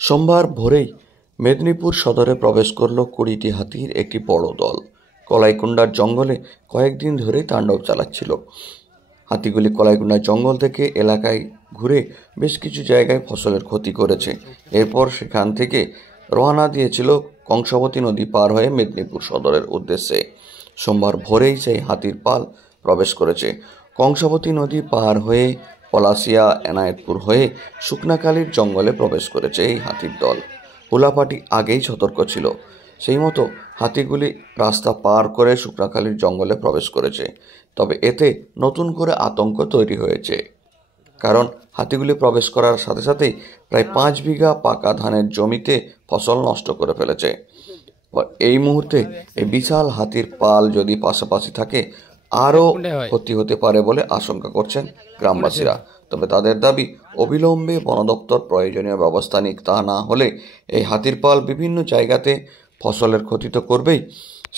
সোমবার ভোরেই মেদিনীপুর সদরে প্রবেশ করল 20টি হাতির একটি বড় দল। কলাইকুণ্ডার জঙ্গলে কয়েকদিন ধরেই তাণ্ডব চালাচ্ছিল। হাতিগুলি কলাইকুণ্ডার জঙ্গল থেকে এলাকায় ঘুরে বেশ কিছু জায়গায় ফসলের ক্ষতি করেছে। এরপর সেখান থেকে রওনা দিয়েছিল কংসাবতী নদী পার হয়ে মেদিনীপুর সদরের উদ্দেশ্যে। সোমবার ভোরেই সেই হাতির পাল প্রবেশ করেছে। কংসাবতী নদী পার হয়ে পলাশিয়া এনায়েতপুর হয়ে শুকনাকালীর জঙ্গলে প্রবেশ করেছে এই হাতির দল। হুলাপাটি আগেই সতর্ক ছিল, সেই মতো হাতিগুলি রাস্তা পার করে শুকনাকালীর জঙ্গলে প্রবেশ করেছে। তবে এতে নতুন করে আতঙ্ক তৈরি হয়েছে, কারণ হাতিগুলি প্রবেশ করার সাথে সাথেই প্রায় 5 বিঘা পাকা ধানের জমিতে ফসল নষ্ট করে ফেলেছে। এই মুহূর্তে এই বিশাল হাতির পাল যদি পাশাপাশি থাকে আরও ক্ষতি হতে পারে বলে আশঙ্কা করছেন গ্রামবাসীরা। তবে তাদের দাবি, অবিলম্বে বন দপ্তর প্রয়োজনীয় ব্যবস্থা নিক। তা না হলে এই হাতির পাল বিভিন্ন জায়গাতে ফসলের ক্ষতি তো করবেই,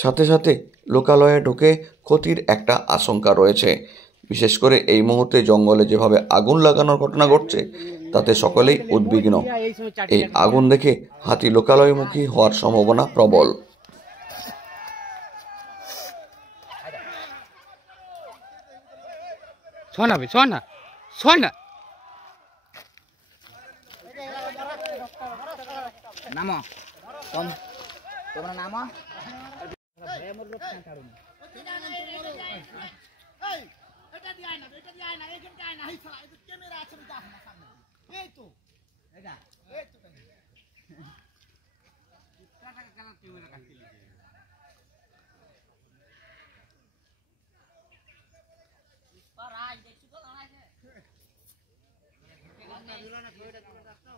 সাথে সাথে লোকালয়ে ঢুকে ক্ষতির একটা আশঙ্কা রয়েছে। বিশেষ করে এই মুহূর্তে জঙ্গলে যেভাবে আগুন লাগানোর ঘটনা ঘটছে তাতে সকলেই উদ্বিগ্ন। এই আগুন দেখে হাতি লোকালয়মুখী হওয়ার সম্ভাবনা প্রবল। নামো তোমরা নামো এটা দিয়ে আয় না, এটা দিয়ে আয় না, এইখানটা আয় না, এই শালা এটা ক্যামেরা আছে দেখ না সামনে, এই তো এটা এই তো টাকা কালা ক্যামেরা কাটতে লিখে पर आज देखছো তো আছে না দিলা না কইটা করে রাখতাম